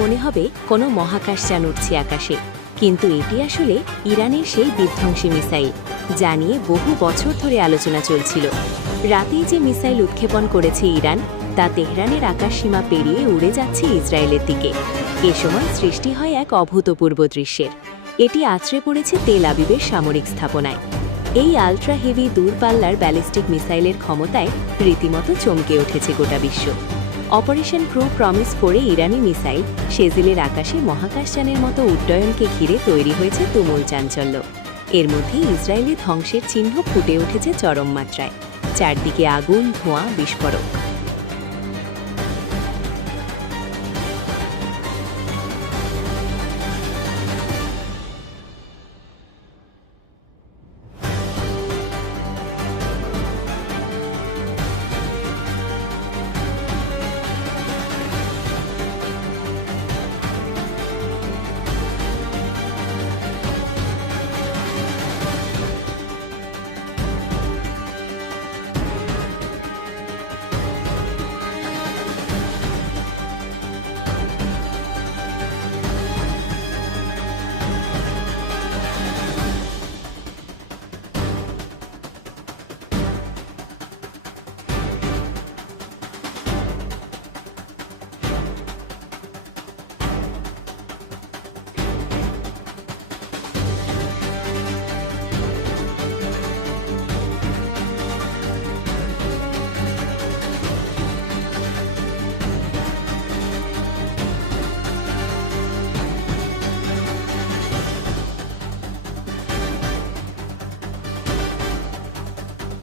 মনে হবে কোনো মহাকাশযান উঠছে আকাশে, কিন্তু এটি আসলে ইরানের সেই বিধ্বংসী মিসাইল, যা নিয়ে বহু বছর ধরে আলোচনা চলছিল। রাতেই যে মিসাইল উৎক্ষেপণ করেছে ইরান, তা তেহরানের আকাশসীমা পেরিয়ে উড়ে যাচ্ছে ইসরায়েলের দিকে। এ সময় সৃষ্টি হয় এক অভূতপূর্ব দৃশ্যের। এটি আছড়ে পড়েছে তেল আবিবের সামরিক স্থাপনায়। এই আলট্রা হেভি দূরপাল্লার ব্যালিস্টিক মিসাইলের ক্ষমতায় রীতিমতো চমকে উঠেছে গোটা বিশ্ব। অপারেশন ক্রু প্রমিস করে ইরানি মিসাইল শেজিলের আকাশে মহাকাশযানের মতো উড্ডয়নকে ঘিরে তৈরি হয়েছে তুমুল চাঞ্চল্য। এর মধ্যে ইসরায়েলি ধ্বংসের চিহ্ন ফুটে উঠেছে চরম মাত্রায়। চারদিকে আগুন, ধোঁয়া, বিস্ফোরক।